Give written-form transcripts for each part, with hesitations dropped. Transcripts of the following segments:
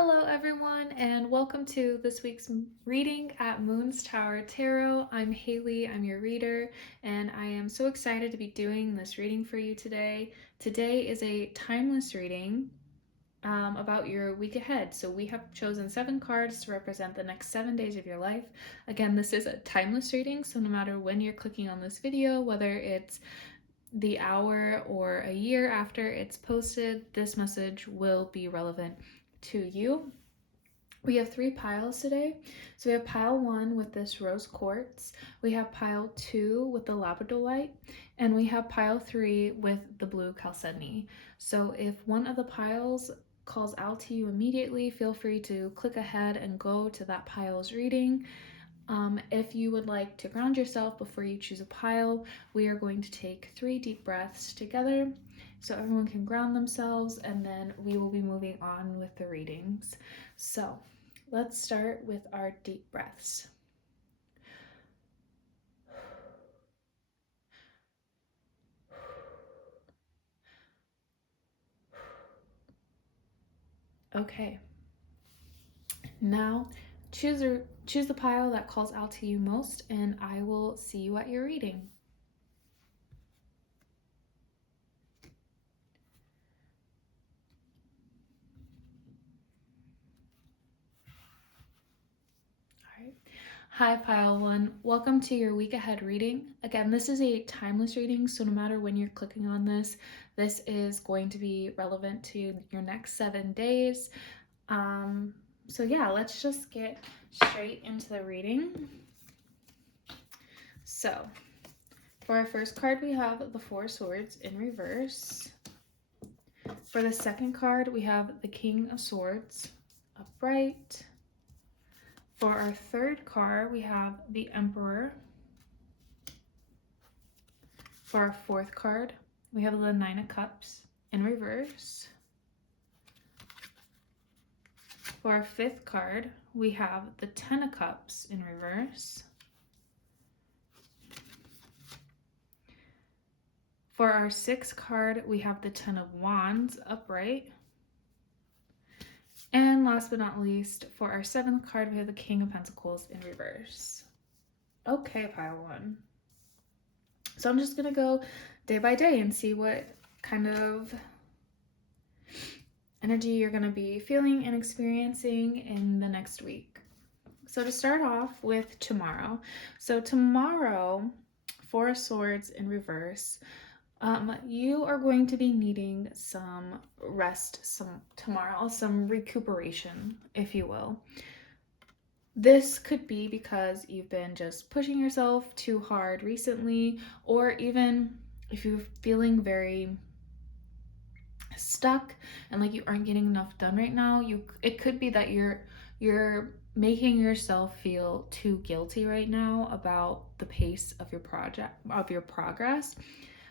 Hello, everyone, and welcome to this week's reading at Moon's Tower Tarot. I'm Haley, I'm your reader, and I am so excited to be doing this reading for you today. Today is a timeless reading about your week ahead. So we have chosen 7 cards to represent the next 7 days of your life. Again, this is a timeless reading, so no matter when you're clicking on this video, whether it's the hour or a year after it's posted, this message will be relevant to you. We have 3 piles today. So we have pile 1 with this rose quartz, we have pile 2 with the labradorite, and we have pile 3 with the blue chalcedony. So if one of the piles calls out to you immediately, feel free to click ahead and go to that pile's reading. If you would like to ground yourself before you choose a pile, we are going to take 3 deep breaths together so everyone can ground themselves, and then we will be moving on with the readings. So let's start with our deep breaths. Okay, now choose the pile that calls out to you most, and I will see you at your reading. Hi pile 1, welcome to your week ahead reading. Again, this is a timeless reading, so no matter when you're clicking on this is going to be relevant to your next 7 days. So yeah, let's just get straight into the reading. So for our first card, we have the 4 swords in reverse. For the second card, we have the King of Swords upright. For our third card, we have the Emperor. For our fourth card, we have the 9 of Cups in reverse. For our fifth card, we have the 10 of Cups in reverse. For our sixth card, we have the 10 of Wands upright. And last but not least, for our seventh card, we have the King of Pentacles in reverse. Okay, pile 1. So I'm just going to go day by day and see what kind of energy you're going to be feeling and experiencing in the next week. So to start off with tomorrow. So tomorrow, 4 swords in reverse. You are going to be needing some rest tomorrow, some recuperation, if you will. This could be because you've been just pushing yourself too hard recently, or even if you're feeling very stuck and like you aren't getting enough done right now, it could be that you're making yourself feel too guilty right now about the pace of your progress.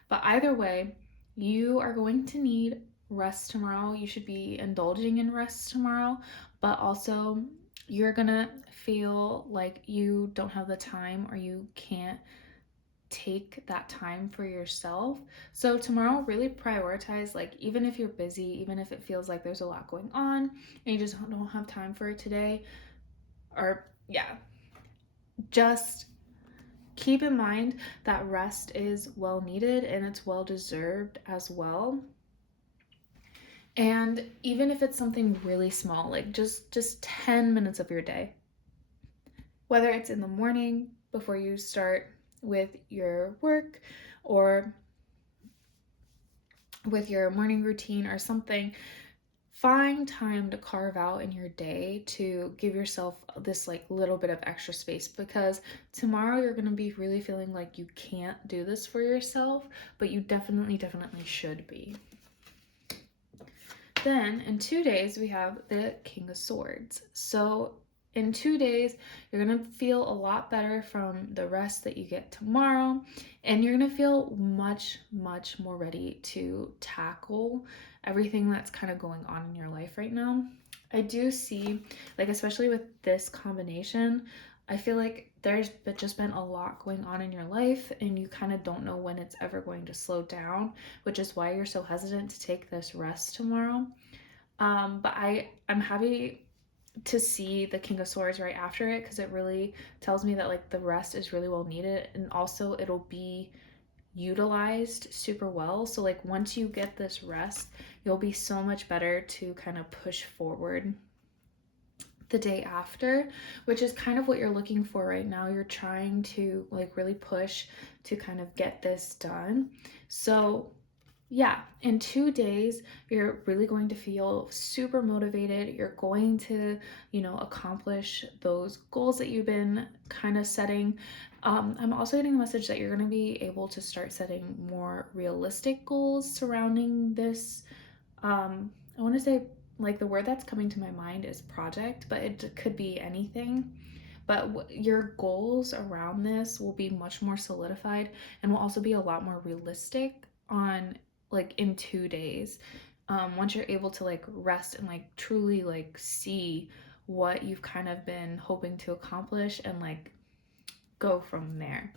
But either way, you are going to need rest tomorrow. You should be indulging in rest tomorrow, but also you're gonna feel like you don't have the time or you can't take that time for yourself. So tomorrow, really prioritize, like, even if you're busy, even if it feels like there's a lot going on and you just don't have time for it today, or just keep in mind that rest is well needed and it's well deserved as well. And even if it's something really small, like just 10 minutes of your day, whether it's in the morning before you start with your work or with your morning routine or something, find time to carve out in your day to give yourself this like little bit of extra space, because tomorrow you're going to be really feeling like you can't do this for yourself, but you definitely should be. Then in 2 days, we have the King of Swords. So in 2 days, you're going to feel a lot better from the rest that you get tomorrow, and you're going to feel much more ready to tackle everything that's kind of going on in your life right now. I do see, like, especially with this combination, I feel like there's just been a lot going on in your life and you kind of don't know when it's ever going to slow down, which is why you're so hesitant to take this rest tomorrow. But I'm happy to see the King of Swords right after it, because it really tells me that like the rest is really well needed, and also it'll be utilized super well. So like once you get this rest, you'll be so much better to kind of push forward the day after, which is kind of what you're looking for right now. You're trying to like really push to kind of get this done. So yeah, in 2 days, you're really going to feel super motivated. You're going to, accomplish those goals that you've been kind of setting. I'm also getting the message that you're going to be able to start setting more realistic goals surrounding this. I want to say, like, the word that's coming to my mind is project, but it could be anything. But your goals around this will be much more solidified and will also be a lot more realistic on like in 2 days. Once you're able to like rest and like truly like see what you've kind of been hoping to accomplish and like go from there.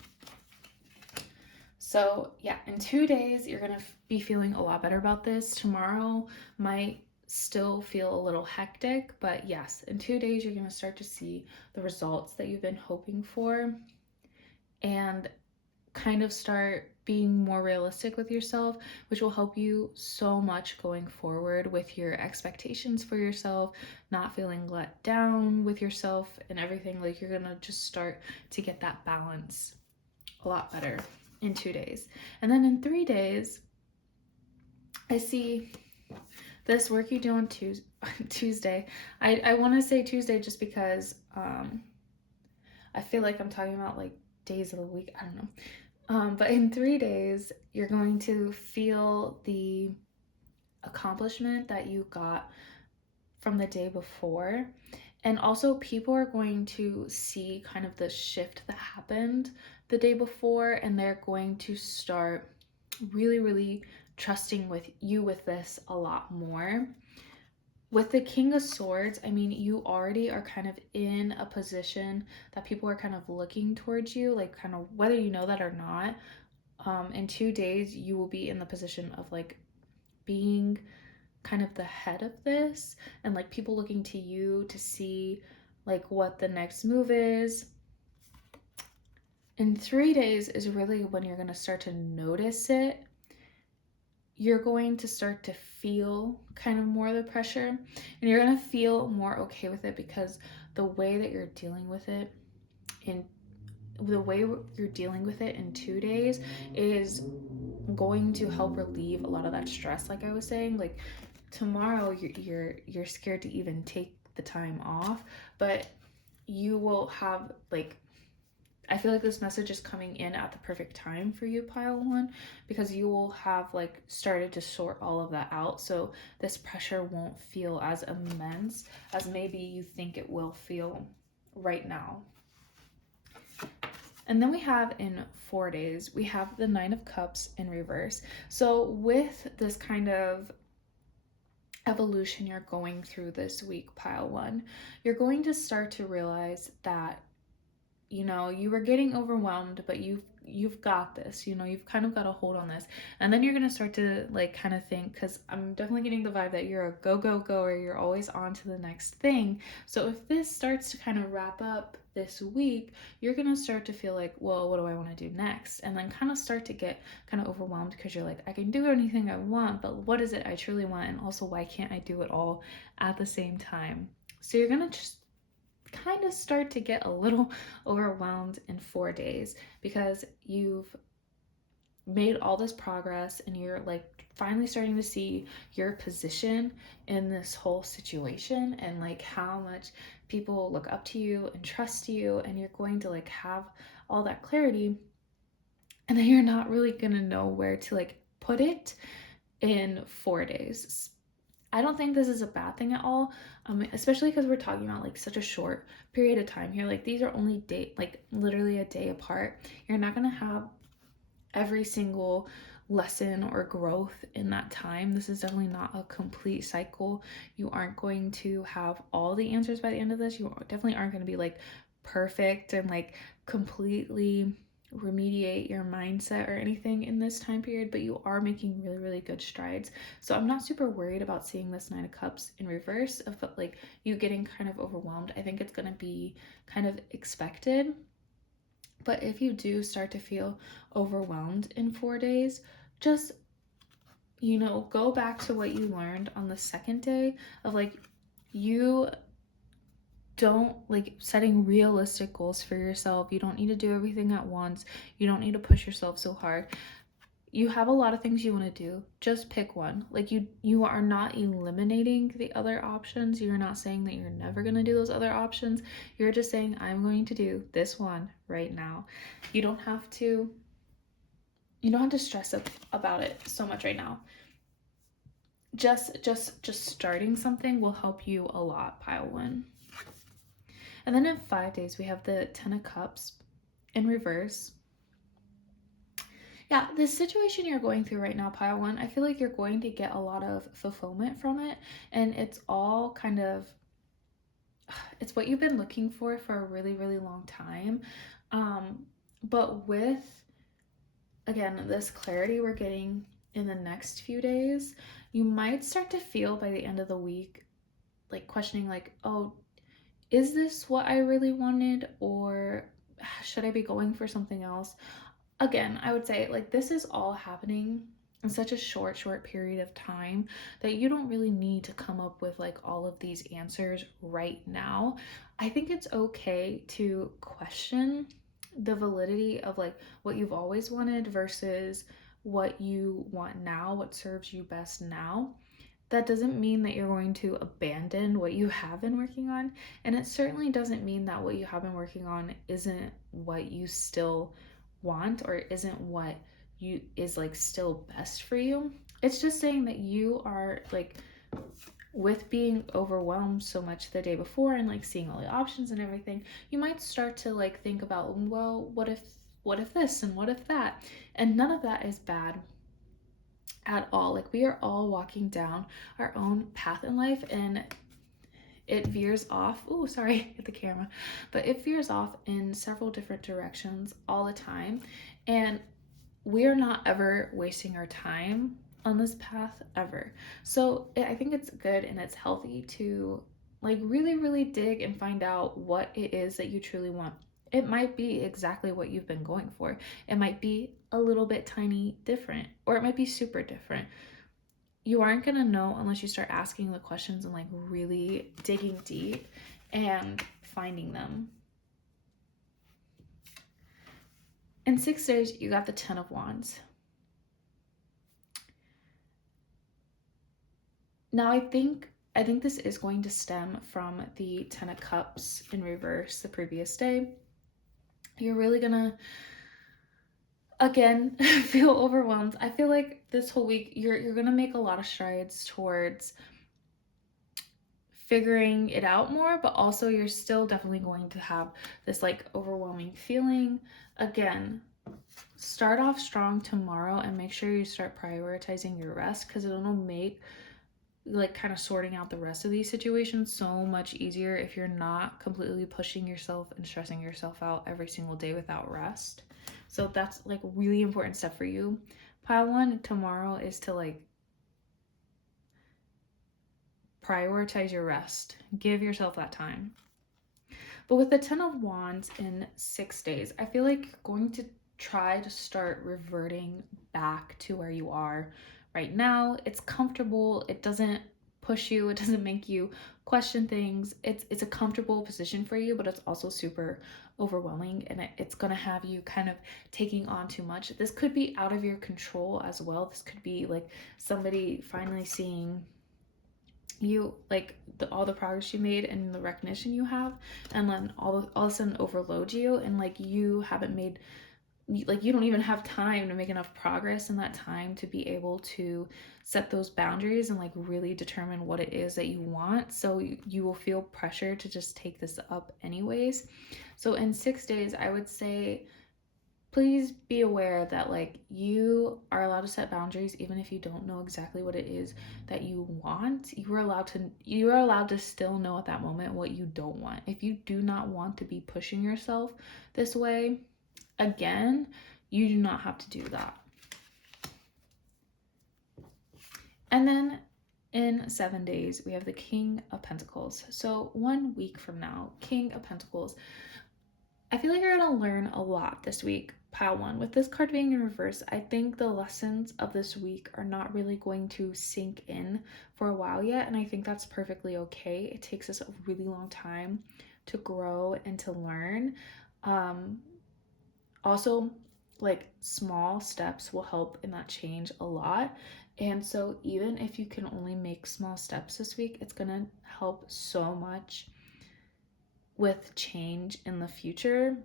So, yeah, in 2 days, you're going to be feeling a lot better about this. Tomorrow might still feel a little hectic, but yes, in 2 days, you're going to start to see the results that you've been hoping for and kind of start being more realistic with yourself, which will help you so much going forward with your expectations for yourself, not feeling let down with yourself and everything. Like, you're going to just start to get that balance a lot better in 2 days. And then in 3 days, I see this work you do on Tuesday. I want to say Tuesday just because I feel like I'm talking about like days of the week. I don't know. But in 3 days, you're going to feel the accomplishment that you got from the day before. And also, people are going to see kind of the shift that happened the day before, and they're going to start really, really trusting with you with this a lot more. With the King of Swords, I mean, you already are kind of in a position that people are kind of looking towards you, like kind of whether you know that or not. In 2 days, you will be in the position of like being kind of the head of this, and like people looking to you to see like what the next move is. In 3 days is really when you're going to start to notice it. You're going to start to feel kind of more of the pressure, and you're going to feel more okay with it because the way that you're dealing with it in the way you're dealing with it in 2 days is going to help relieve a lot of that stress. Like I was saying, like tomorrow you're scared to even take the time off, but you will have like, I feel like this message is coming in at the perfect time for you, pile one, because you will have like started to sort all of that out. So this pressure won't feel as immense as maybe you think it will feel right now. And then we have in 4 days, we have the Nine of Cups in reverse. So with this kind of evolution you're going through this week, pile one, you're going to start to realize that you were getting overwhelmed, but you've got this. You've kind of got a hold on this. And then you're going to start to like kind of think, because I'm definitely getting the vibe that you're a go goer, you're always on to the next thing. So if this starts to kind of wrap up this week, you're going to start to feel like, well, what do I want to do next? And then kind of start to get kind of overwhelmed, because you're like, I can do anything I want, but what is it I truly want? And also, why can't I do it all at the same time? So you're going to just kind of start to get a little overwhelmed in 4 days, because you've made all this progress and you're like finally starting to see your position in this whole situation, and like how much people look up to you and trust you, and you're going to like have all that clarity, and then you're not really gonna know where to like put it in 4 days. I don't think this is a bad thing at all, especially because we're talking about like such a short period of time here. Like these are only like literally a day apart. You're not gonna have every single lesson or growth in that time. This is definitely not a complete cycle. You aren't going to have all the answers by the end of this. You definitely aren't going to be like perfect and like completely remediate your mindset or anything in this time period, but you are making really, really good strides. So I'm not super worried about seeing this Nine of Cups in reverse of like you getting kind of overwhelmed. I think it's going to be kind of expected. But if you do start to feel overwhelmed in 4 days, just, go back to what you learned on the second day of like, you don't like setting realistic goals for yourself. You don't need to do everything at once. You don't need to push yourself so hard. You have a lot of things you want to do. Just pick one. Like you are not eliminating the other options. You're not saying that you're never going to do those other options. You're just saying I'm going to do this one right now. You don't have to stress about it so much right now. Just starting something will help you a lot, pile 1. And then in 5 days, we have the 10 of Cups in reverse. Yeah, this situation you're going through right now, pile 1, I feel like you're going to get a lot of fulfillment from it. And it's all kind of, it's what you've been looking for a really, really long time. But with, again, this clarity we're getting in the next few days, you might start to feel by the end of the week, like questioning like, oh, is this what I really wanted, or should I be going for something else? Again, I would say like this is all happening in such a short period of time that you don't really need to come up with like all of these answers right now. I think it's okay to question the validity of like what you've always wanted versus what you want now, what serves you best now. That doesn't mean that you're going to abandon what you have been working on. And it certainly doesn't mean that what you have been working on isn't what you still want or isn't what you is like still best for you. It's just saying that you are like, with being overwhelmed so much the day before and like seeing all the options and everything, you might start to like think about, well, what if this and what if that? And none of that is bad at all. Like we are all walking down our own path in life, and it veers off. Oh, sorry, hit the camera. But it veers off in several different directions all the time. And we're not ever wasting our time on this path ever. So I think it's good and it's healthy to like really, really dig and find out what it is that you truly want. It might be exactly what you've been going for. It might be a little bit tiny different, or it might be super different. You aren't going to know unless you start asking the questions and like really digging deep and finding them. In 6 days, you got the 10 of Wands. Now I think this is going to stem from the 10 of Cups in reverse the previous day. You're really gonna, again, feel overwhelmed. I feel like this whole week you're gonna make a lot of strides towards figuring it out more, but also you're still definitely going to have this like overwhelming feeling. Again, start off strong tomorrow and make sure you start prioritizing your rest, because it'll make like kind of sorting out the rest of these situations so much easier if you're not completely pushing yourself and stressing yourself out every single day without rest. So that's like a really important step for you. Pile 1 tomorrow is to like prioritize your rest. Give yourself that time. But with the 10 of Wands in 6 days, I feel like you're going to try to start reverting back to where you are right now. It's comfortable. It doesn't push you. It doesn't make you question things. It's a comfortable position for you, but it's also super overwhelming, and it's going to have you kind of taking on too much. This could be out of your control as well. This could be like somebody finally seeing you like all the progress you made and the recognition you have, and then all of a sudden overload you, and like you haven't made, like you don't even have time to make enough progress in that time to be able to set those boundaries and like really determine what it is that you want. So you will feel pressure to just take this up anyways. So in 6 days, I would say please be aware that like you are allowed to set boundaries even if you don't know exactly what it is that you want. You are allowed to still know at that moment what you don't want. If you do not want to be pushing yourself this way, again, you do not have to do that. And then in 7 days, we have the King of Pentacles. So 1 week from now, King of Pentacles. I feel like you're going to learn a lot this week, pile one. With this card being in reverse, I think the lessons of this week are not really going to sink in for a while yet. And I think that's perfectly okay. It takes us a really long time to grow and to learn. Also, like, small steps will help in that change a lot. And so even if you can only make small steps this week, it's gonna help so much with change in the future.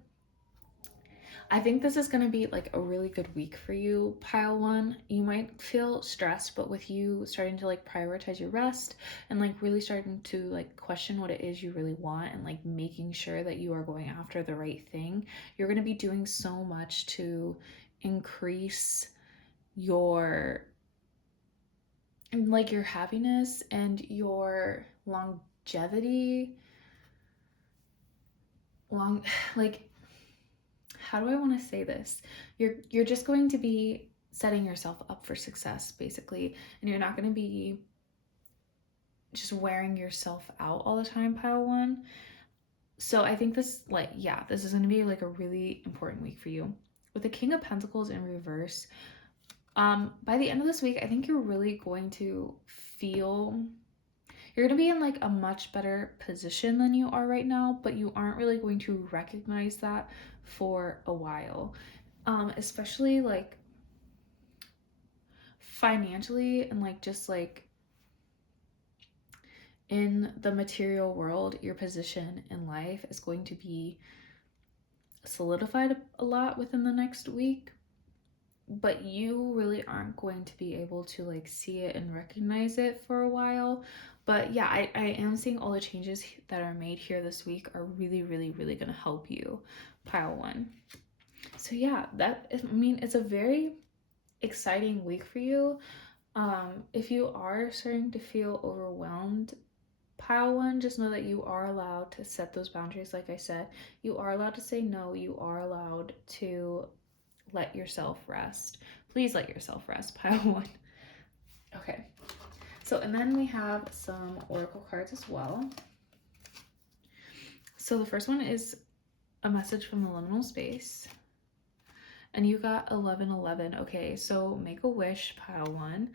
I think this is gonna be like a really good week for you, pile one. You might feel stressed, but with you starting to like prioritize your rest and like really starting to like question what it is you really want and like making sure that you are going after the right thing, you're gonna be doing so much to increase your like your happiness and your longevity. Like, how do I want to say this? You're just going to be setting yourself up for success, basically, and you're not going to be just wearing yourself out all the time, pile one. So I think this, like, yeah, this is going to be like a really important week for you. With the King of Pentacles in reverse, by the end of this week, I think you're really going to feel, you're going to be in like a much better position than you are right now, but you aren't really going to recognize that for a while. Especially like financially and like just like in the material world, your position in life is going to be solidified a lot within the next week, but you really aren't going to be able to like see it and recognize it for a while. But yeah, I am seeing all the changes that are made here this week are really, really, really going to help you, pile one. So yeah, that is, I mean, it's a very exciting week for you. If you are starting to feel overwhelmed, pile one, just know that you are allowed to set those boundaries. Like I said, you are allowed to say no. You are allowed to let yourself rest. Please let yourself rest, pile one. Okay. So, and then we have some oracle cards as well. So the first one is a message from the liminal space. And you got 1111. Okay, so make a wish, pile one.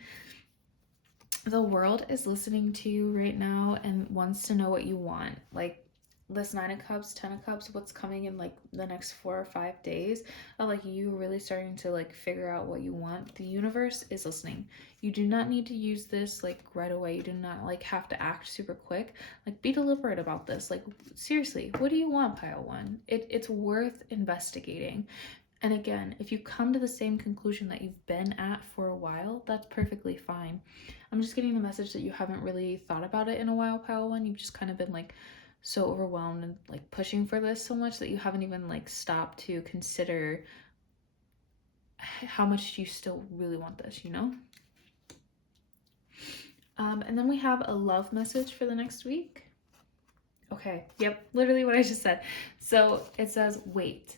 The world is listening to you right now and wants to know what you want. Like this 9 of Cups, 10 of Cups, what's coming in like the next 4 or 5 days of like you really starting to like figure out what you want. The universe is listening. You do not need to use this like right away. You do not like have to act super quick. Like be deliberate about this. Like seriously, what do you want, pile one? It's worth investigating. And again, if you come to the same conclusion that you've been at for a while, that's perfectly fine. I'm just getting the message that you haven't really thought about it in a while, pile one. You've just kind of been like so overwhelmed and like pushing for this so much that you haven't even like stopped to consider how much you still really want this, you know? And then we have a love message for the next week. Okay, yep, literally what I just said. So it says, wait.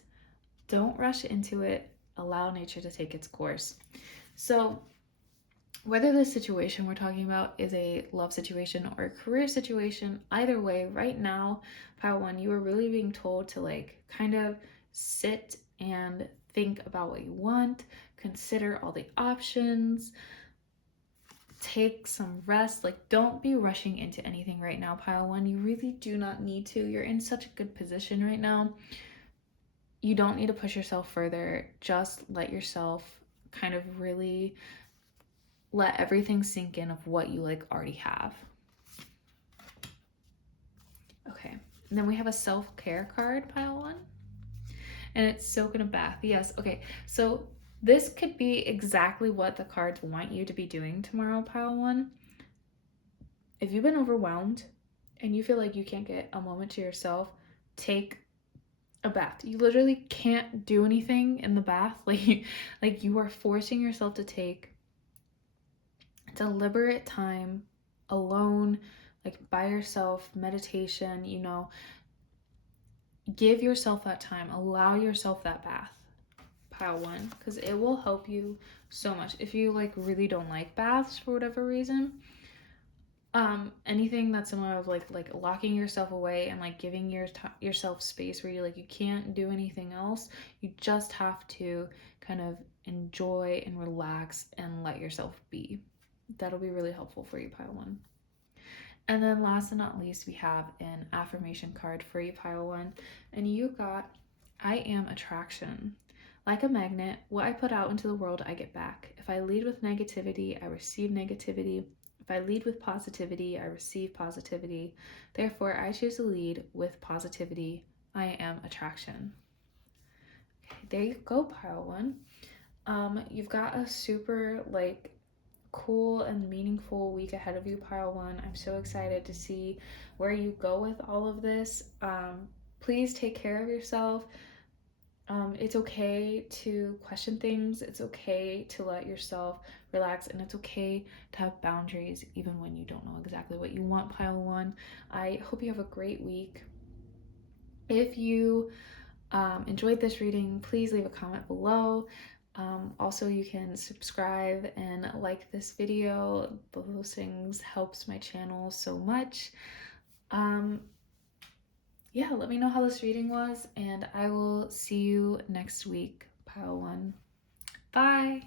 Don't rush into it. Allow nature to take its course. So whether the situation we're talking about is a love situation or a career situation, either way, right now, pile one, you are really being told to like kind of sit and think about what you want, consider all the options, take some rest. Like don't be rushing into anything right now, pile one. You really do not need to. You're in such a good position right now. You don't need to push yourself further. Just let yourself kind of really let everything sink in of what you like already have. Okay, and then we have a self-care card, pile one. And it's soak in a bath. Yes, okay. So this could be exactly what the cards want you to be doing tomorrow, pile one. If you've been overwhelmed and you feel like you can't get a moment to yourself, take a bath. You literally can't do anything in the bath. Like you are forcing yourself to take deliberate time alone, like by yourself, meditation, you know, give yourself that time, allow yourself that bath. pile 1, because it will help you so much. If you like really don't like baths for whatever reason, anything that's similar of like locking yourself away and like giving yourself space where you can't do anything else, you just have to kind of enjoy and relax and let yourself be. That'll be really helpful for you, pile 1. And then last but not least, we have an affirmation card for you, pile 1, and you got, I am attraction. Like a magnet, what I put out into the world, I get back. If I lead with negativity, I receive negativity. If I lead with positivity, I receive positivity. Therefore, I choose to lead with positivity. I am attraction. Okay, there you go, pile 1. You've got a super cool and meaningful week ahead of you, pile 1. I'm so excited to see where you go with all of this. Please take care of yourself. It's okay to question things. It's okay to let yourself relax, and it's okay to have boundaries even when you don't know exactly what you want, pile 1. I hope you have a great week. If you enjoyed this reading, please leave a comment below. Also, you can subscribe and like this video. Both of those things helps my channel so much. Yeah, let me know how this reading was, and I will see you next week, pile 1. Bye!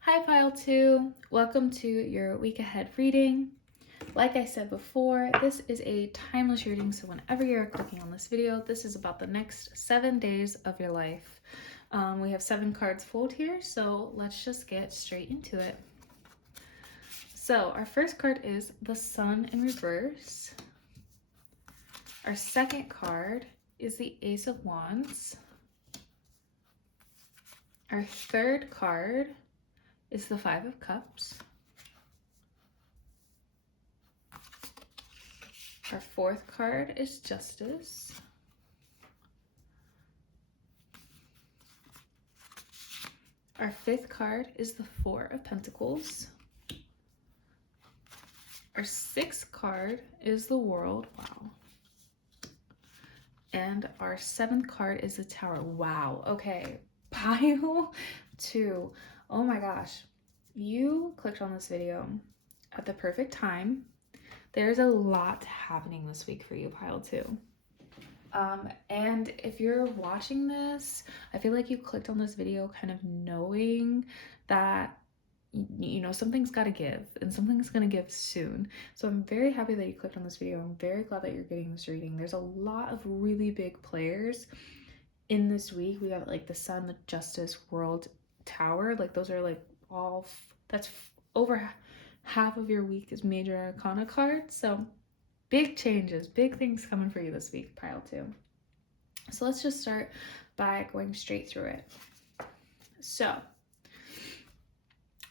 Hi, pile 2. Welcome to your week ahead reading. Like I said before, this is a timeless reading, so whenever you're clicking on this video, this is about the next 7 days of your life. We have 7 cards pulled here, so let's just get straight into it. So our first card is the Sun in reverse. Our second card is the Ace of Wands. Our third card is the Five of Cups. Our fourth card is Justice. Our fifth card is the Four of Pentacles. Our sixth card is the World. Wow. And our seventh card is the Tower. Wow. Okay. Pile 2. Oh my gosh. You clicked on this video at the perfect time. There's a lot happening this week for you, pile 2. And if you're watching this, I feel like you clicked on this video kind of knowing that you know something's got to give and something's going to give soon. So I'm very happy that you clicked on this video. I'm very glad that you're getting this reading. There's a lot of really big players in this week. We got like the Sun, the Justice, World, Tower. Like those are like all that's over half of your week is major arcana cards. So big changes, big things coming for you this week, pile 2. So let's just start by going straight through it. So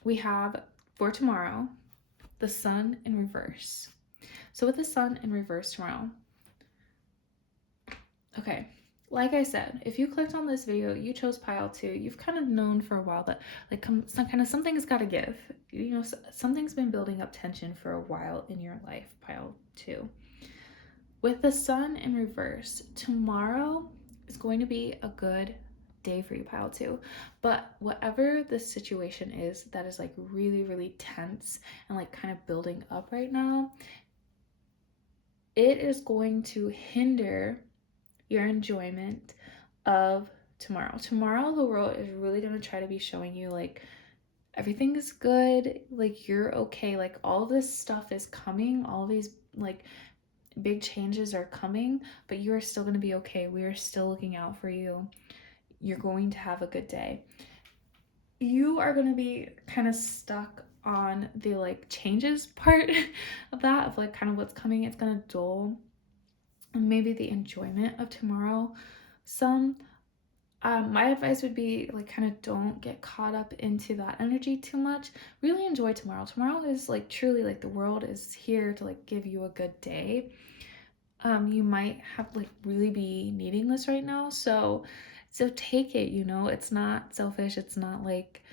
we have for tomorrow, the Sun in reverse. So with the Sun in reverse tomorrow, okay, like I said, if you clicked on this video, you chose pile 2, you've kind of known for a while that like something's got to give. You know, something's been building up tension for a while in your life, pile 2. With the Sun in reverse, tomorrow is going to be a good day for you, pile 2. But whatever the situation is that is like really, really tense and like kind of building up right now, it is going to hinder your enjoyment of tomorrow. Tomorrow, the world is really going to try to be showing you like everything is good, like you're okay, like all of this stuff is coming, all of these like big changes are coming, but you are still going to be okay. We are still looking out for you. You're going to have a good day. You are going to be kind of stuck on the like changes part of that, of like kind of what's coming. It's going to dull maybe the enjoyment of tomorrow some. My advice would be like kind of don't get caught up into that energy too much. Really enjoy tomorrow. Tomorrow is like truly like the world is here to like give you a good day. You might have like really be needing this right now. So take it, it's not selfish. It's not like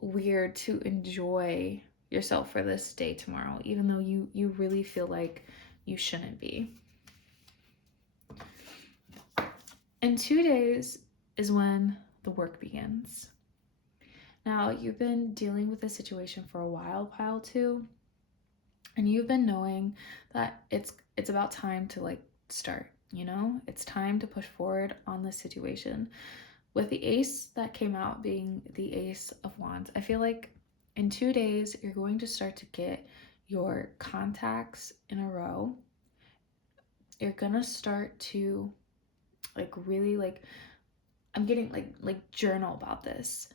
weird to enjoy yourself for this day tomorrow, even though you really feel like you shouldn't be. In 2 days is when the work begins. Now, you've been dealing with this situation for a while, pile 2, and you've been knowing that it's about time to like start, It's time to push forward on this situation. With the ace that came out being the Ace of Wands, I feel like in 2 days you're going to start to get your contacts in a row. You're gonna start to like really like, I'm getting like journal about this.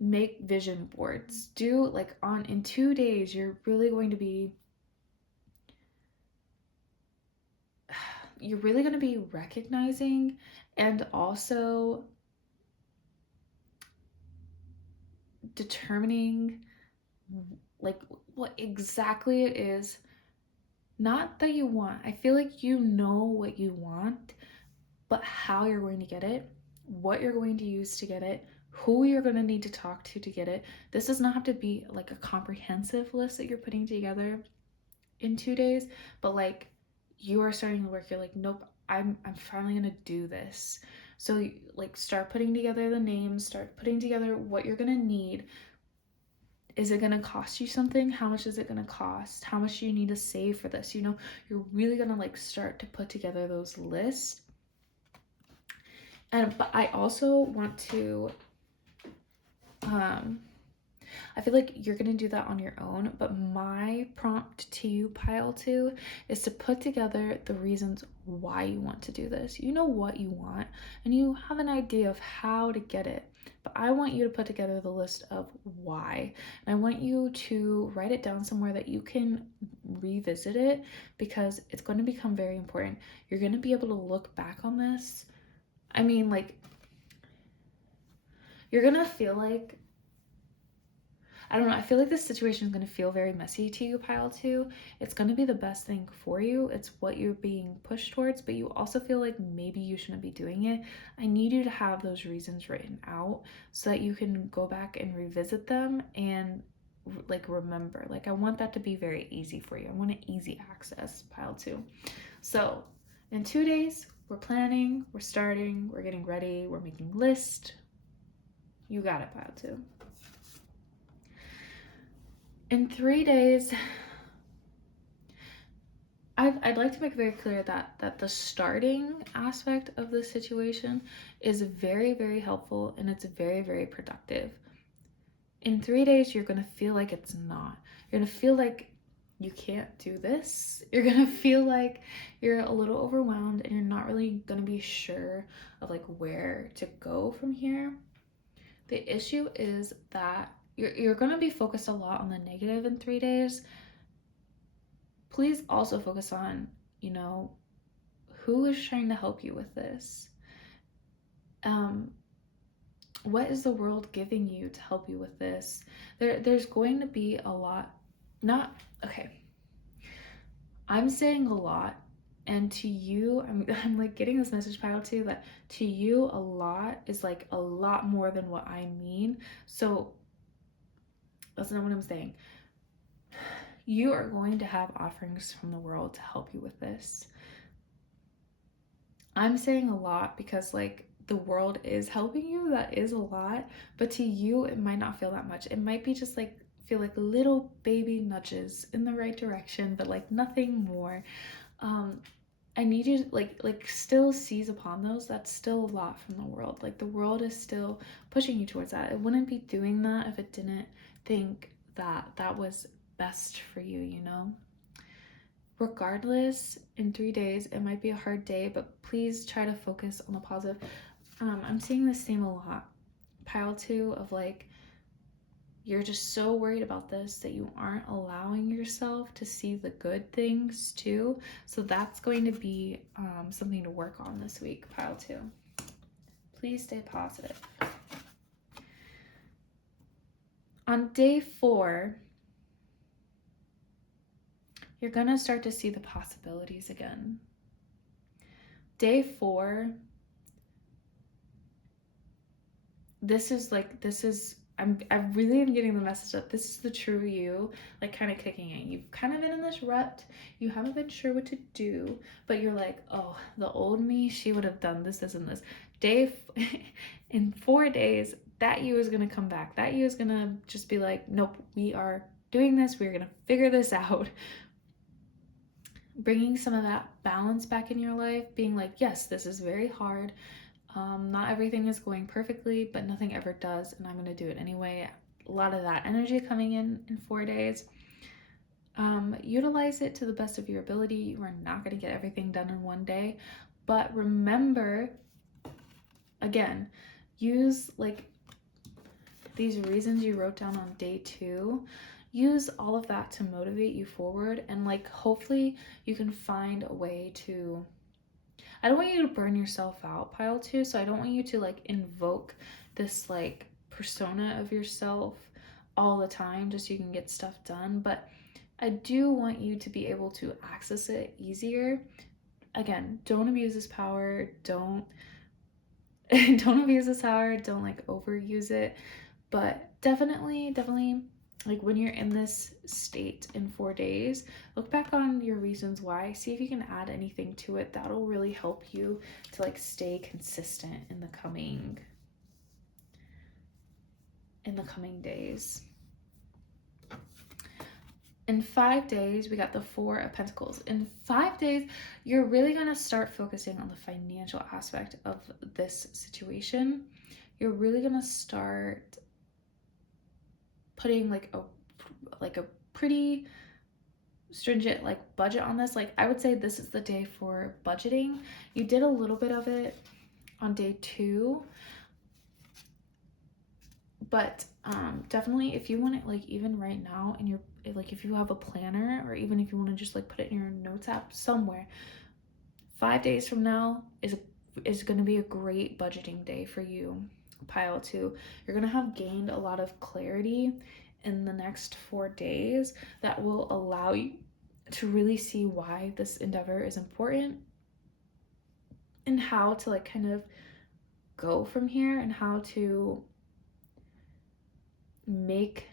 Make vision boards. Do like in 2 days you're really going to be recognizing and also determining like what exactly it is, not that you want. I feel like you know what you want, but how you're going to get it, what you're going to use to get it, who you're going to need to talk to get it. This does not have to be like a comprehensive list that you're putting together in 2 days, but like you are starting to work. You're like, nope, I'm finally gonna do this. So like start putting together the names, start putting together what you're gonna need. Is it gonna cost you something? How much is it gonna cost? How much do you need to save for this? You're really gonna like start to put together those lists. But I also want to I feel like you're going to do that on your own, but my prompt to you, pile 2, is to put together the reasons why you want to do this. You know what you want, and you have an idea of how to get it, but I want you to put together the list of why, and I want you to write it down somewhere that you can revisit it, because it's going to become very important. You're going to be able to look back on this. I mean, like, you're going to feel like, I don't know, I feel like this situation is going to feel very messy to you, pile 2. It's going to be the best thing for you. It's what you're being pushed towards, but you also feel like maybe you shouldn't be doing it. I need you to have those reasons written out so that you can go back and revisit them and like remember. Like I want that to be very easy for you. I want an easy access, pile 2. So in 2 days, we're planning, we're starting, we're getting ready, we're making lists. You got it, pile 2. In 3 days, I'd like to make very clear that the starting aspect of the situation is very, very helpful, and it's very, very productive. In 3 days, you're going to feel like it's not. You're going to feel like you can't do this. You're going to feel like you're a little overwhelmed, and you're not really going to be sure of like where to go from here. The issue is that you're going to be focused a lot on the negative in 3 days. Please also focus on, who is trying to help you with this? What is the world giving you to help you with this? There's going to be a lot, okay. I'm saying a lot, and to you, I'm like getting this message, pile 2, that to you a lot is like a lot more than what I mean. So that's not what I'm saying. You are going to have offerings from the world to help you with this. I'm saying a lot because like the world is helping you. That is a lot, but to you it might not feel that much. It might be just like feel like little baby nudges in the right direction, but like nothing more. I need you to like still seize upon those. That's still a lot from the world. Like the world is still pushing you towards that. It wouldn't be doing that if it didn't think that that was best for you, Regardless, in 3 days, it might be a hard day, but please try to focus on the positive. I'm seeing the same a lot. Pile 2 of like, you're just so worried about this that you aren't allowing yourself to see the good things too. So that's going to be something to work on this week, pile 2. Please stay positive. On day 4, you're going to start to see the possibilities again. Day 4, I really am getting the message that this is the true you, like kind of kicking in. You've kind of been in this rut. You haven't been sure what to do, but you're like, oh, the old me, she would have done this, and this. In 4 days, that you is going to come back. That you is going to just be like, nope, we are doing this. We're going to figure this out. Bringing some of that balance back in your life, being like, yes, this is very hard. Not everything is going perfectly, but nothing ever does, and I'm going to do it anyway. A lot of that energy coming in 4 days. Utilize it to the best of your ability. You are not going to get everything done in 1 day, but remember, again, use like these reasons you wrote down on day 2. Use all of that to motivate you forward, and like hopefully you can find a way to, I don't want you to burn yourself out, pile 2, so I don't want you to like invoke this like persona of yourself all the time just so you can get stuff done, but I do want you to be able to access it easier. Again, don't abuse this power, don't abuse this power, don't like overuse it, but definitely like when you're in this state in 4 days, look back on your reasons why, see if you can add anything to it. That'll really help you to like stay consistent in the coming days. In 5 days, we got the 4 of Pentacles. In 5 days, you're really going to start focusing on the financial aspect of this situation. You're really going to start putting like a pretty stringent like budget on this. Like I would say this is the day for budgeting. You did a little bit of it on day 2, but definitely if you want it, like even right now in your, like if you have a planner, or even if you want to just like put it in your notes app somewhere, 5 days from now is going to be a great budgeting day for you, pile 2. You're going to have gained a lot of clarity in the next 4 days that will allow you to really see why this endeavor is important and how to like kind of go from here, and how to make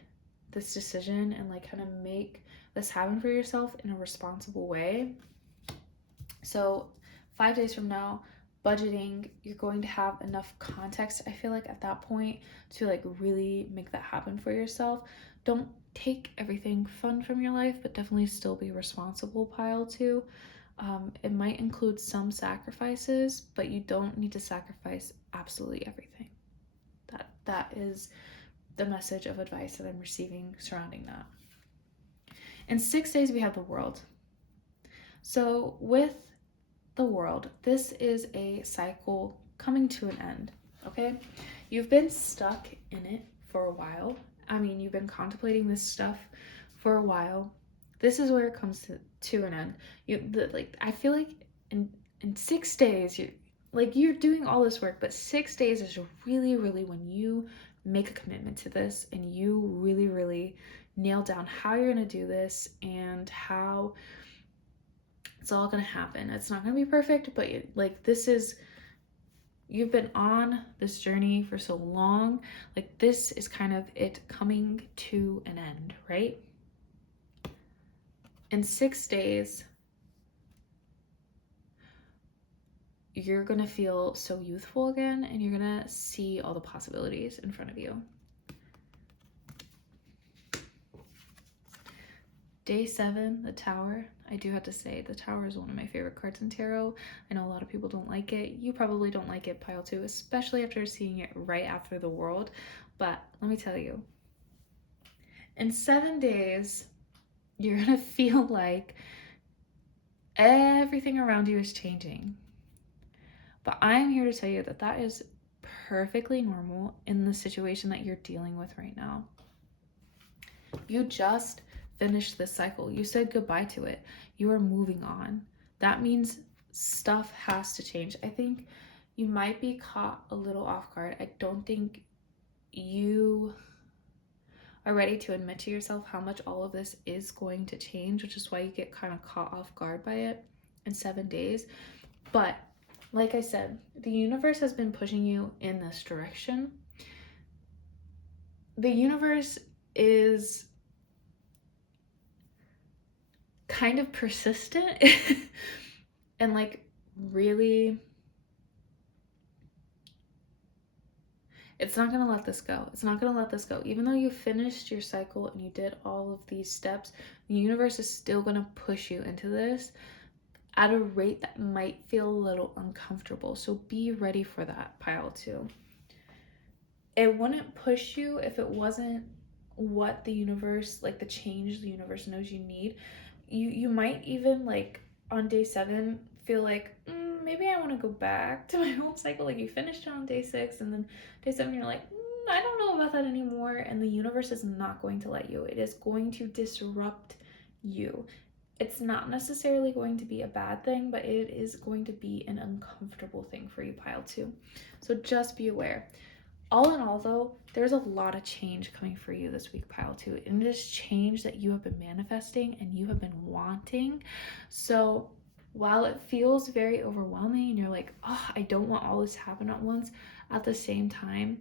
this decision and like kind of make this happen for yourself in a responsible way. So 5 days from now, budgeting, you're going to have enough context, I feel like, at that point to like really make that happen for yourself. Don't take everything fun from your life, but definitely still be responsible, pile 2. It might include some sacrifices, but you don't need to sacrifice absolutely everything. That is the message of advice that I'm receiving surrounding that. In 6 days, we have the World. So with the World, this is a cycle coming to an end, okay? You've been stuck in it for a while. I mean, you've been contemplating this stuff for a while. This is where it comes to an end. I feel like in 6 days, you're doing all this work, but 6 days is really, really when you make a commitment to this and you really, really nail down how you're going to do this and how it's all going to happen. It's not going to be perfect, but you've been on this journey for so long. Like this is kind of it coming to an end, right? In 6 days, you're going to feel so youthful again, and you're going to see all the possibilities in front of you. Day 7, the Tower. I do have to say, the Tower is one of my favorite cards in tarot. I know a lot of people don't like it. You probably don't like it, pile 2, especially after seeing it right after the World. But let me tell you, in 7 days, you're going to feel like everything around you is changing. But I am here to tell you that that is perfectly normal in the situation that you're dealing with right now. You just finished this cycle. You said goodbye to it. You are moving on. That means stuff has to change. I think you might be caught a little off guard. I don't think you are ready to admit to yourself how much all of this is going to change, which is why you get kind of caught off guard by it in 7 days. But like I said, the universe has been pushing you in this direction. The universe is kind of persistent and like really, it's not going to let this go. It's not going to let this go. Even though you finished your cycle and you did all of these steps, the universe is still going to push you into this at a rate that might feel a little uncomfortable. So be ready for that, pile 2. It wouldn't push you if it wasn't what the universe, like the change the universe knows you need. You might even like on day 7 feel like maybe I want to go back to my old cycle. Like you finished it on day 6 and then day 7 you're like I don't know about that anymore, and the universe is not going to let you. It is going to disrupt you. It's not necessarily going to be a bad thing, but it is going to be an uncomfortable thing for you, pile 2. So just be aware. All in all, though, there's a lot of change coming for you this week, pile 2. And it is change that you have been manifesting and you have been wanting. So while it feels very overwhelming and you're like, oh, I don't want all this to happen at once, at the same time,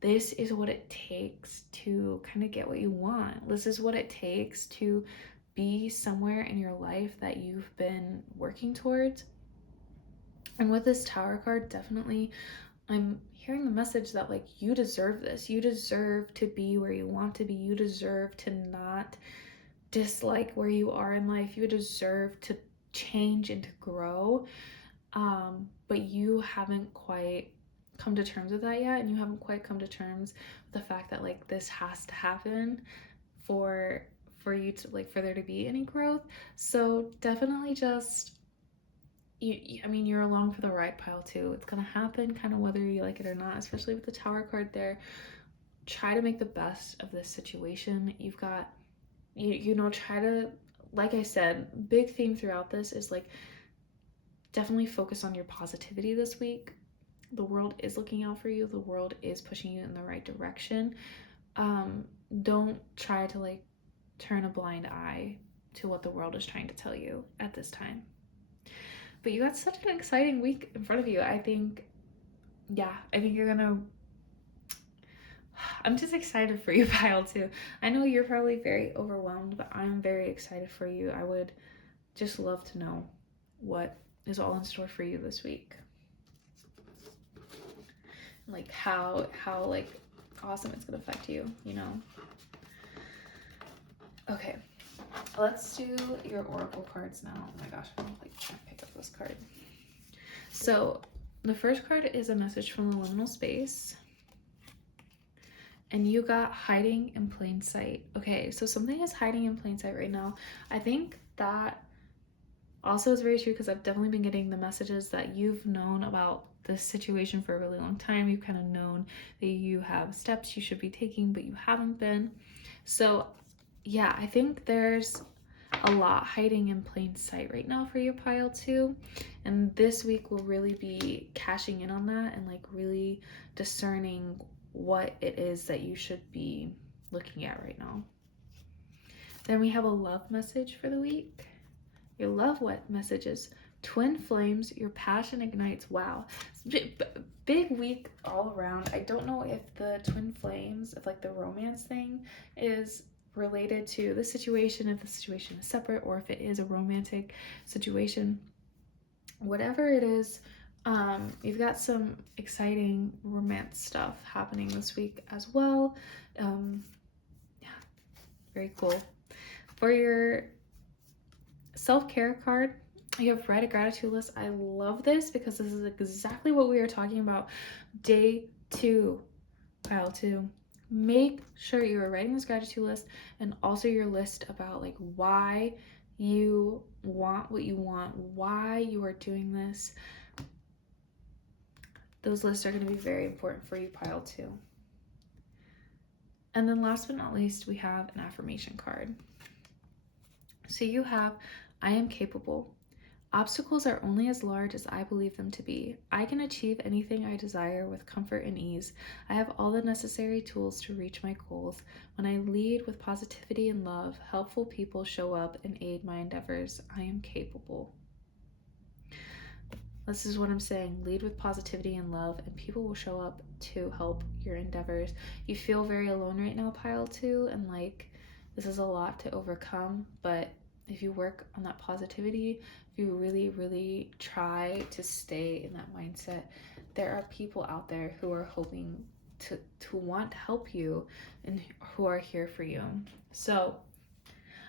this is what it takes to kind of get what you want. This is what it takes to be somewhere in your life that you've been working towards. And with this Tower card, definitely I'm hearing the message that like you deserve this. You deserve to be where you want to be. You deserve to not dislike where you are in life. You deserve to change and to grow. But you haven't quite come to terms with that yet, and you haven't quite come to terms with the fact that like this has to happen for you to like for there to be any growth. So definitely just I mean, you're along for the ride, pile 2. It's gonna happen kind of whether you like it or not, especially with the Tower card there. Try to make the best of this situation. You've got, you know, try to, like I said, big theme throughout this is like definitely focus on your positivity this week. The world is looking out for you. The world is pushing you in the right direction. Don't try to like turn a blind eye to what the world is trying to tell you at this time. But you got such an exciting week in front of you. I think you're gonna, I'm just excited for you, pile 2. I know you're probably very overwhelmed, but I'm very excited for you. I would just love to know what is all in store for you this week. Like how like awesome it's gonna affect you, you know? Okay. Let's do your oracle cards now. Oh my gosh, I'm like trying to pick up this card. So the first card is a message from the liminal space. And you got hiding in plain sight. Okay, so something is hiding in plain sight right now. I think that also is very true because I've definitely been getting the messages that you've known about this situation for a really long time. You've kind of known that you have steps you should be taking, but you haven't been. So yeah, I think there's a lot hiding in plain sight right now for you, pile 2. And this week will really be cashing in on that and like really discerning what it is that you should be looking at right now. Then we have a love message for the week. Your love messages: twin flames, your passion ignites. Wow, big week all around. I don't know if the twin flames, if like the romance thing is related to the situation, if the situation is separate, or if it is a romantic situation. Whatever it is, you've got some exciting romance stuff happening this week as well. Yeah, very cool. For your self-care card, you have write a gratitude list. I love this because this is exactly what we are talking about. Day 2, pile 2. Make sure you are writing this gratitude list and also your list about like why you want what you want, why you are doing this. Those lists are going to be very important for you, pile 2. And then last but not least, we have an affirmation card. So you have, I am capable. Obstacles are only as large as I believe them to be. I can achieve anything I desire with comfort and ease. I have all the necessary tools to reach my goals. When I lead with positivity and love, helpful people show up and aid my endeavors. I am capable. This is what I'm saying. Lead with positivity and love, and people will show up to help your endeavors. You feel very alone right now, pile 2, and like this is a lot to overcome, but if you work on that positivity, if you really, really try to stay in that mindset, there are people out there who are hoping to want to help you and who are here for you. So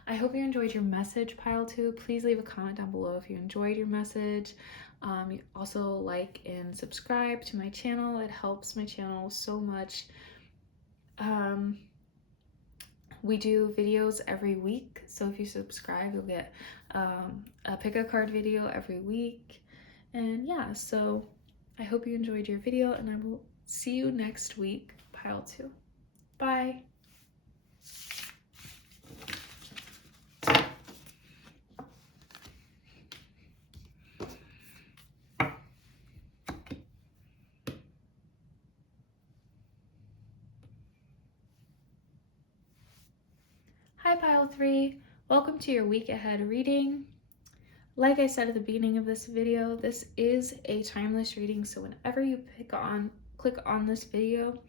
I hope you enjoyed your message, pile 2. Please leave a comment down below if you enjoyed your message. You also like and subscribe to my channel. It helps my channel so much. We do videos every week, so if you subscribe, you'll get a pick a card video every week. And yeah, so I hope you enjoyed your video, and I will see you next week, pile 2. Bye. Hi Pile 3, welcome to your week ahead reading. Like I said at the beginning of this video, this is a timeless reading, so whenever you click on this video,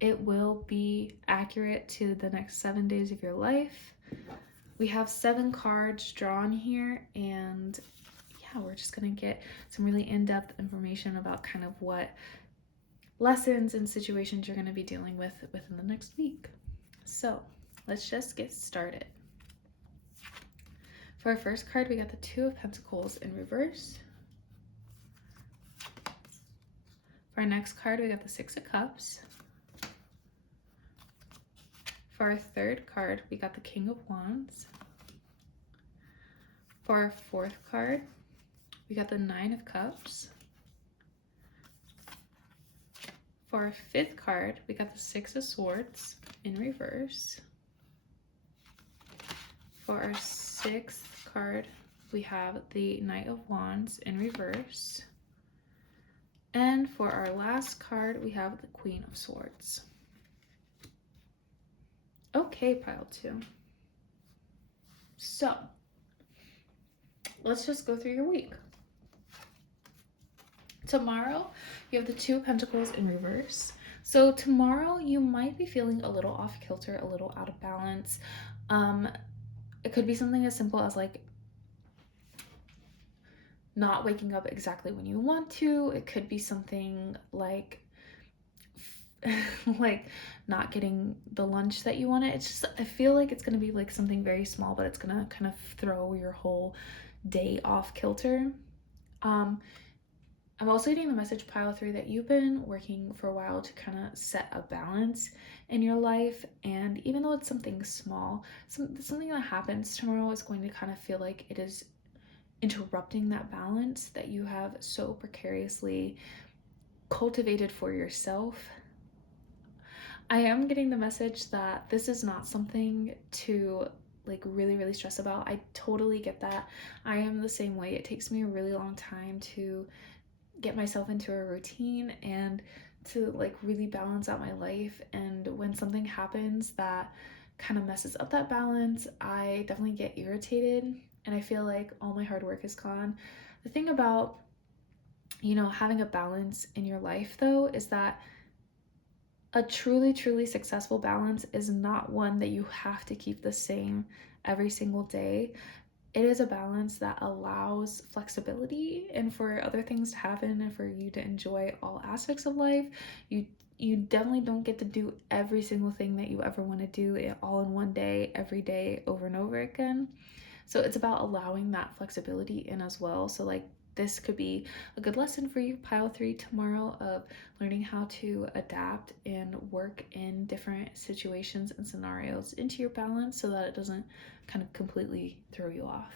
it will be accurate to the next 7 days of your life. We have 7 cards drawn here, and yeah, we're just gonna get some really in-depth information about kind of what lessons and situations you're gonna be dealing with within the next week. So let's just get started. For our first card, we got the 2 of Pentacles in reverse. For our next card, we got the 6 of Cups. For our third card, we got the King of Wands. For our fourth card, we got the 9 of Cups. For our fifth card, we got the 6 of Swords in reverse. For our sixth card, we have the Knight of Wands in reverse. And for our last card, we have the Queen of Swords. Okay, pile 2. So, let's just go through your week. Tomorrow, you have the 2 of Pentacles in reverse. So tomorrow, you might be feeling a little off kilter, a little out of balance. It could be something as simple as like not waking up exactly when you want to. It could be something like like not getting the lunch that you wanted. It's just, I feel like it's gonna be like something very small, but it's gonna kind of throw your whole day off kilter. I'm also getting the message, pile 3, that you've been working for a while to kind of set a balance in your life, and even though it's something small, something that happens tomorrow is going to kind of feel like it is interrupting that balance that you have so precariously cultivated for yourself. I am getting the message that this is not something to like really, really stress about. I totally get that. I am the same way. It takes me a really long time to get myself into a routine and to like really balance out my life, and when something happens that kind of messes up that balance, I definitely get irritated and I feel like all my hard work is gone. The thing about, you know, having a balance in your life though is that a truly, truly successful balance is not one that you have to keep the same every single day. It is a balance that allows flexibility and for other things to happen and for you to enjoy all aspects of life. You definitely don't get to do every single thing that you ever want to do it all in one day, every day, over and over again. So it's about allowing that flexibility in as well. So like this could be a good lesson for you, pile 3, tomorrow, of learning how to adapt and work in different situations and scenarios into your balance so that it doesn't kind of completely throw you off.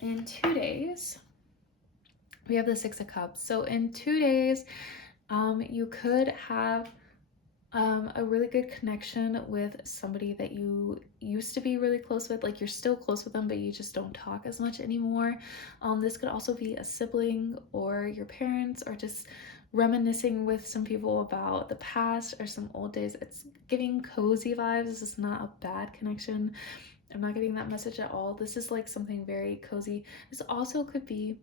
In 2 days, we have the 6 of Cups. So in 2 days, you could have A really good connection with somebody that you used to be really close with, like you're still close with them, but you just don't talk as much anymore. This could also be a sibling or your parents, or just reminiscing with some people about the past or some old days. It's giving cozy vibes. This is not a bad connection. I'm not getting that message at all. This is like something very cozy. This also could be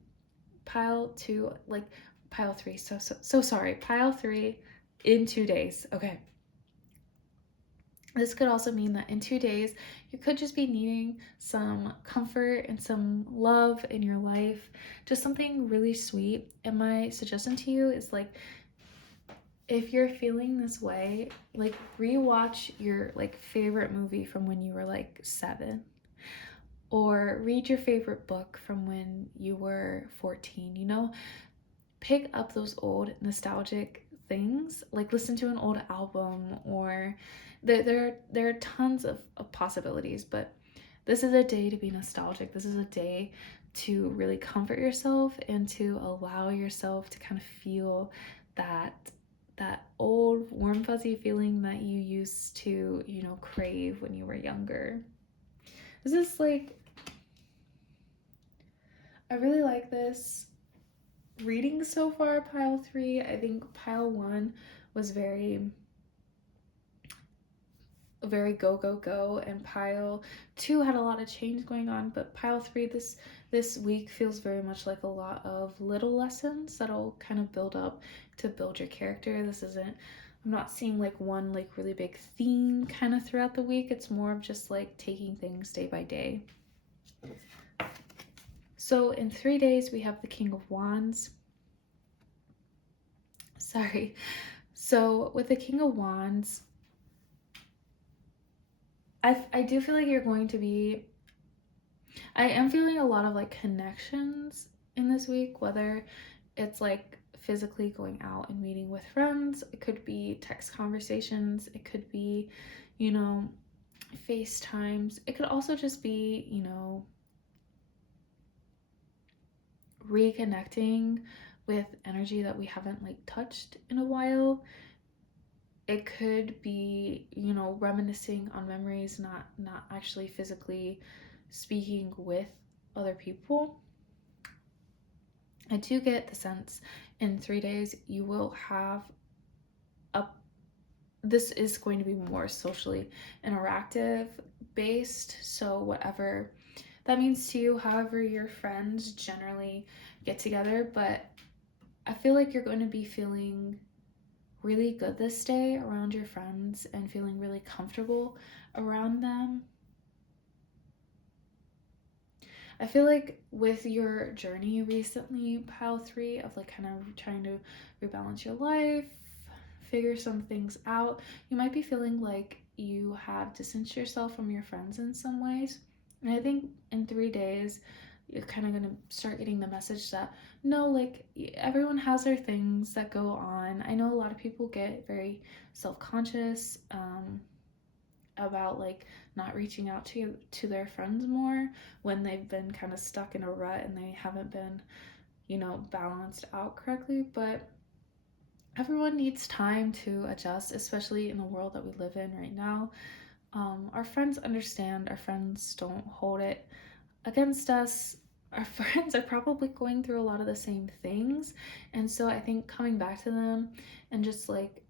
pile two, like pile three. So sorry. Pile three in 2 days. Okay. This could also mean that in 2 days, you could just be needing some comfort and some love in your life, just something really sweet. And my suggestion to you is like, if you're feeling this way, like rewatch your like favorite movie from when you were like 7, or read your favorite book from when you were 14, you know? Pick up those old nostalgic things, like listen to an old album, or there are tons of possibilities, but this is a day to be nostalgic. This is a day to really comfort yourself and to allow yourself to kind of feel that old warm fuzzy feeling that you used to, you know, crave when you were younger. This is like, I really like this reading so far, pile three. I think pile one was very go go go, and pile two had a lot of change going on, but pile three this week feels very much like a lot of little lessons that'll kind of build up to build your character. This isn't, I'm not seeing like one like really big theme kind of throughout the week. It's more of just like taking things day by day. So in 3 days we have the King of Wands. Sorry. So with the King of Wands, I do feel like you're going to be, I am feeling a lot of like connections in this week, whether it's like physically going out and meeting with friends, it could be text conversations, it could be, you know, FaceTimes, it could also just be, you know, reconnecting with energy that we haven't like touched in a while. It could be, you know, reminiscing on memories, not actually physically speaking with other people. I do get the sense in 3 days you will have a, this is going to be more socially interactive based, so whatever that means to you, however your friends generally get together. But I feel like you're going to be feeling really good this day around your friends and feeling really comfortable around them. I feel like with your journey recently, pile three, of like kind of trying to rebalance your life, figure some things out, you might be feeling like you have distanced yourself from your friends in some ways. And I think in 3 days, you're kind of going to start getting the message that no, like everyone has their things that go on. I know a lot of people get very self conscious, about like not reaching out to their friends more when they've been kind of stuck in a rut and they haven't been, you know, balanced out correctly. But everyone needs time to adjust, especially in the world that we live in right now. Our friends understand, our friends don't hold it against us. Our friends are probably going through a lot of the same things, and so I think coming back to them and just like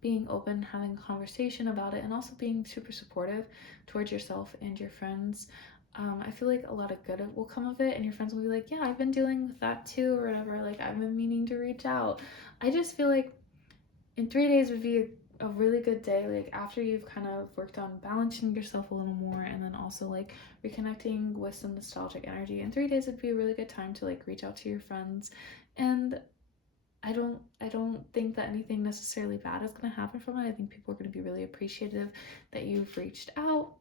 being open, having a conversation about it, and also being super supportive towards yourself and your friends. I feel like a lot of good will come of it, and your friends will be like, yeah, I've been dealing with that too, or whatever. Like, I've been meaning to reach out. I just feel like in 3 days would be a really good day, like after you've kind of worked on balancing yourself a little more, and then also like reconnecting with some nostalgic energy. In 3 days would be a really good time to like reach out to your friends. And I don't think that anything necessarily bad is going to happen from it. I think people are going to be really appreciative that you've reached out.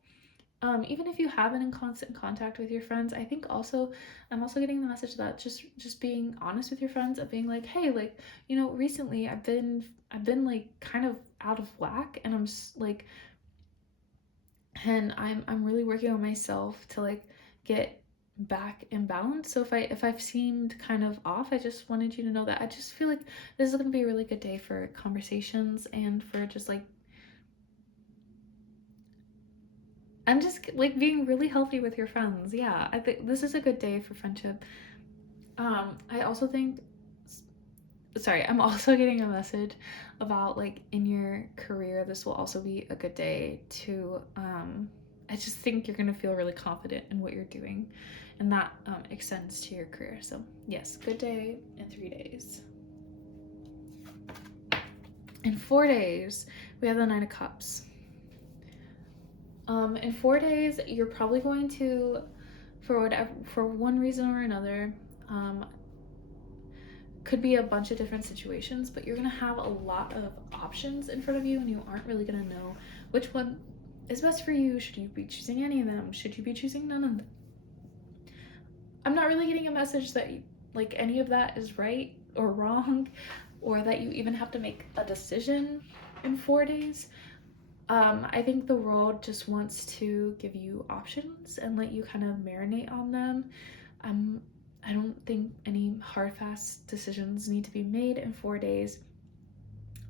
Even if you have been in constant contact with your friends, I think also I'm also getting the message that just being honest with your friends, of being like, hey, like, you know, recently I've been like kind of out of whack, and I'm just like, and I'm really working on myself to like get back in balance. So if I've seemed kind of off, I just wanted you to know that I just feel like this is going to be a really good day for conversations and for just like I'm just like being really healthy with your friends. Yeah, I think this is a good day for friendship. I also think, sorry, I'm also getting a message about like in your career, this will also be a good day to, I just think you're gonna feel really confident in what you're doing, and that extends to your career. So, yes, good day in 3 days. In 4 days, we have the Nine of Cups. In 4 days, you're probably going to, for one reason or another, could be a bunch of different situations, but you're gonna have a lot of options in front of you, and you aren't really gonna know which one is best for you. Should you be choosing any of them? Should you be choosing none of them? I'm not really getting a message that like any of that is right or wrong, or that you even have to make a decision in 4 days. I think the world just wants to give you options and let you kind of marinate on them. Um, I don't think any hard, fast decisions need to be made in 4 days,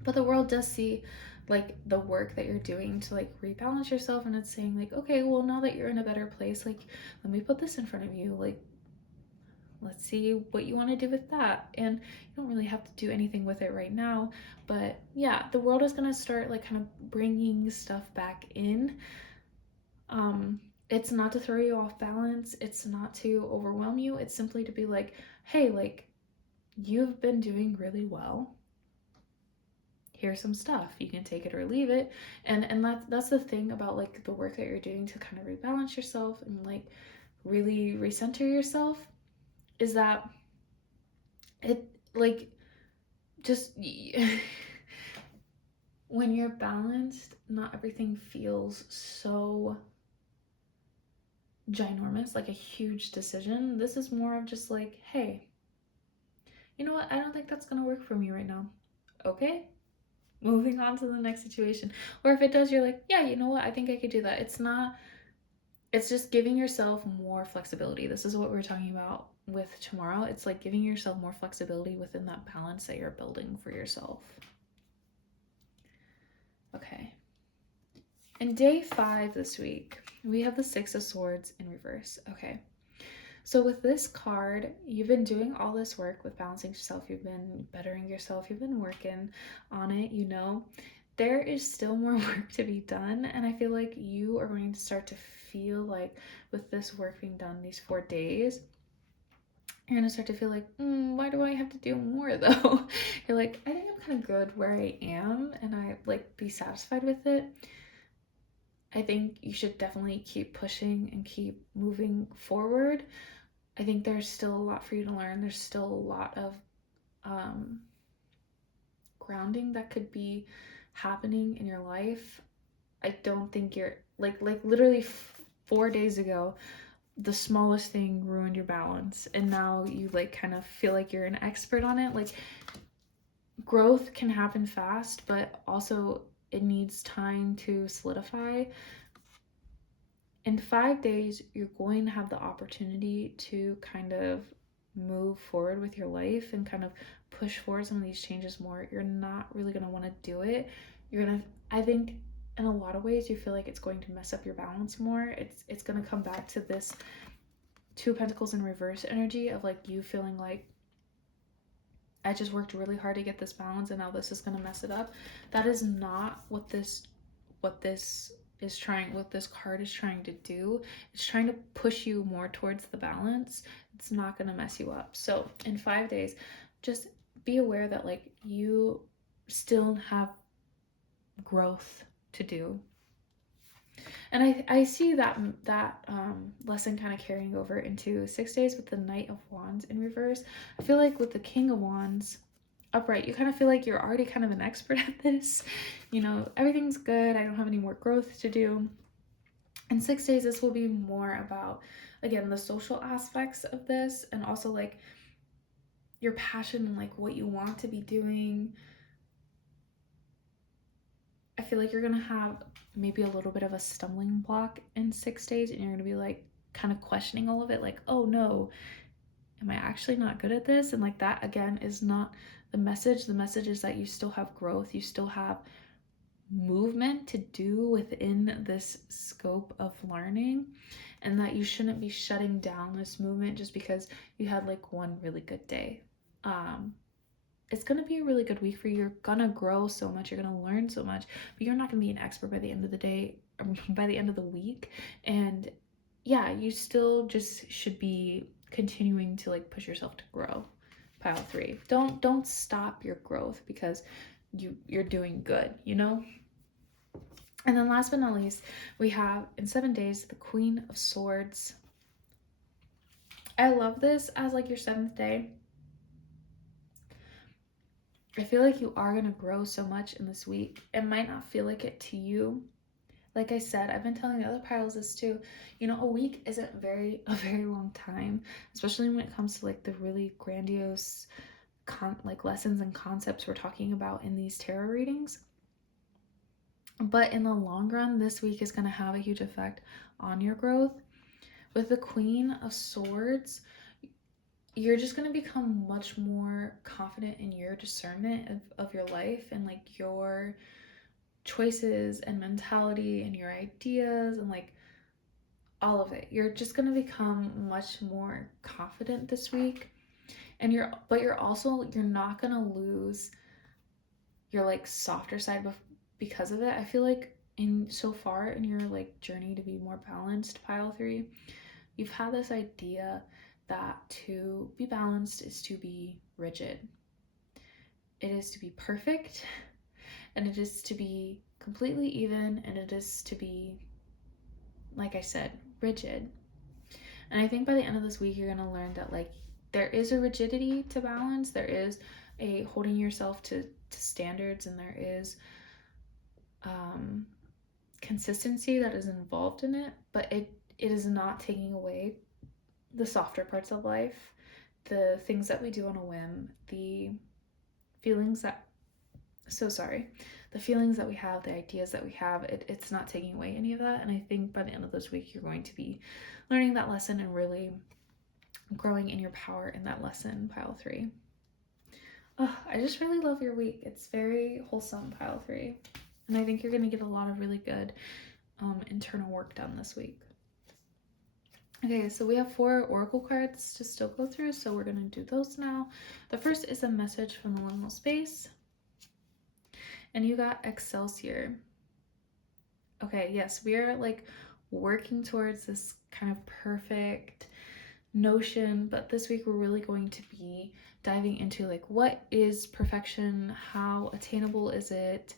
but the world does see like the work that you're doing to like rebalance yourself, and it's saying like, okay, well, now that you're in a better place, like, let me put this in front of you, like, let's see what you want to do with that. And you don't really have to do anything with it right now, but yeah, the world is going to start like kind of bringing stuff back in. It's not to throw you off balance, it's not to overwhelm you, it's simply to be like, hey, like, you've been doing really well, here's some stuff, you can take it or leave it. And that's the thing about like the work that you're doing to kind of rebalance yourself and like really recenter yourself, is that it like just when you're balanced, not everything feels so ginormous, like a huge decision. This is more of just like, hey, you know what, I don't think that's gonna work for me right now. Okay, moving on to the next situation. Or if it does, you're like, yeah, you know what, I think I could do that. It's not, it's just giving yourself more flexibility. This is what we're talking about with tomorrow. It's like giving yourself more flexibility within that balance that you're building for yourself. Okay. In day 5 this week, we have the Six of Swords in reverse. Okay. So with this card, you've been doing all this work with balancing yourself. You've been bettering yourself. You've been working on it, you know. There is still more work to be done, and I feel like you are going to start to feel like with this work being done these 4 days, you're gonna start to feel like, why do I have to do more though? You're like, I think I'm kind of good where I am, and I like be satisfied with it. I think you should definitely keep pushing and keep moving forward. I think there's still a lot for you to learn. There's still a lot of grounding that could be happening in your life. I don't think you're like literally 4 days ago, the smallest thing ruined your balance, and now you like kind of feel like you're an expert on it. Like, growth can happen fast, but also it needs time to solidify. In 5 days, you're going to have the opportunity to kind of move forward with your life and kind of push forward some of these changes more. You're not really going to want to do it. You're going to, I think, in a lot of ways, you feel like it's going to mess up your balance more. It's going to come back to this Two of Pentacles in reverse energy of like you feeling like, I just worked really hard to get this balance and now this is going to mess it up. That is not what this what this card is trying to do. It's trying to push you more towards the balance. It's not going to mess you up. So in 5 days, just be aware that like you still have growth to do. And I see that lesson kind of carrying over into 6 days with the Knight of Wands in reverse. I feel like with the King of Wands upright, you kind of feel like you're already kind of an expert at this. You know, everything's good. I don't have any more growth to do. In 6 days, this will be more about, again, the social aspects of this, and also like your passion and like what you want to be doing. I feel like you're gonna have maybe a little bit of a stumbling block in 6 days, and you're gonna be like kind of questioning all of it, like, oh no, am I actually not good at this? And like that again is not the message. The message is that you still have growth, you still have movement to do within this scope of learning, and that you shouldn't be shutting down this movement just because you had like one really good day. It's going to be a really good week for you. You're going to grow so much, you're going to learn so much, but you're not going to be an expert by the end of the day, or by the end of the week. And yeah, you still just should be continuing to like push yourself to grow. Pile 3. Don't stop your growth because you're doing good, you know? And then last but not least, we have in 7 days the Queen of Swords. I love this as like your 7th day. I feel like you are going to grow so much in this week. It might not feel like it to you. Like I said, I've been telling the other piles this too. You know, a week isn't a very long time, especially when it comes to like the really grandiose like lessons and concepts we're talking about in these tarot readings. But in the long run, this week is going to have a huge effect on your growth. With the Queen of Swords, you're just going to become much more confident in your discernment of your life and like your choices and mentality and your ideas and like all of it. You're just going to become much more confident this week. And you're not going to lose your like softer side because of it. I feel like so far in your like journey to be more balanced, pile 3, you've had this idea that to be balanced is to be rigid. It is to be perfect, and it is to be completely even, and it is to be, like I said, rigid. And I think by the end of this week, you're going to learn that like there is a rigidity to balance. There is a holding yourself to standards, and there is consistency that is involved in it, but it is not taking away the softer parts of life, the things that we do on a whim, the feelings that we have, the ideas that we have. It's not taking away any of that. And I think by the end of this week, you're going to be learning that lesson and really growing in your power in that lesson, pile 3. Oh, I just really love your week. It's very wholesome, pile 3. And I think you're going to get a lot of really good internal work done this week. Okay, so we have 4 oracle cards to still go through, so we're going to do those now. The first is a message from the liminal space. And you got Excelsior. Okay, yes, we are like working towards this kind of perfect notion, but this week we're really going to be diving into like what is perfection, how attainable is it,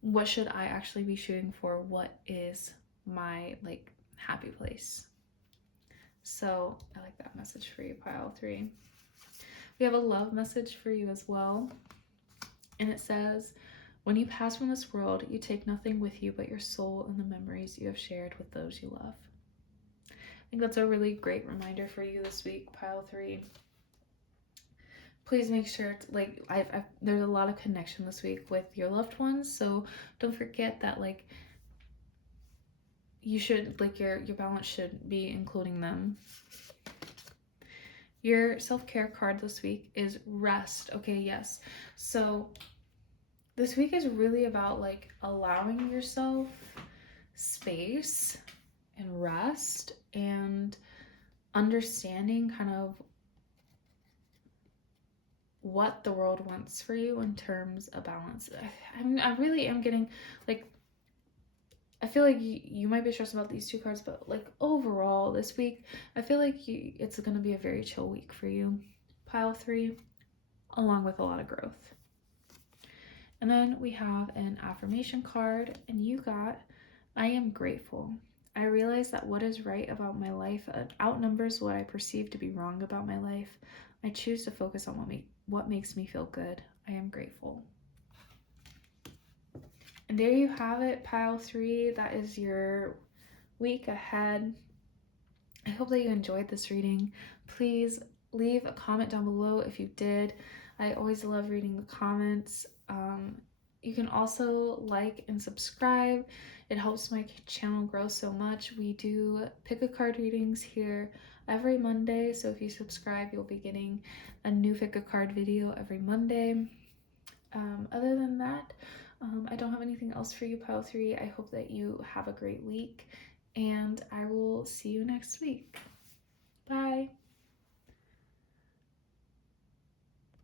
what should I actually be shooting for, what is my like happy place. So I like that message for you, pile 3. We have a love message for you as well, and it says, when you pass from this world, you take nothing with you but your soul and the memories you have shared with those you love. I think that's a really great reminder for you this week, pile 3. Please make sure to, like, there's a lot of connection this week with your loved ones, so don't forget that like you should like your balance should be including them. Your self-care card this week is rest. Okay, yes. So this week is really about like allowing yourself space and rest and understanding kind of what the world wants for you in terms of balance. I really am getting like, I feel like you might be stressed about these 2 cards, but like overall this week, I feel like it's going to be a very chill week for you, pile 3, along with a lot of growth. And then we have an affirmation card, and you got, I am grateful. I realize that what is right about my life outnumbers what I perceive to be wrong about my life. I choose to focus on what makes me feel good. I am grateful. And there you have it, pile 3. That is your week ahead. I hope that you enjoyed this reading. Please leave a comment down below if you did. I always love reading the comments. You can also like and subscribe. It helps my channel grow so much. We do pick a card readings here every Monday, so if you subscribe, you'll be getting a new pick a card video every Monday. Other than that, I don't have anything else for you, Pile 3. I hope that you have a great week, and I will see you next week. Bye.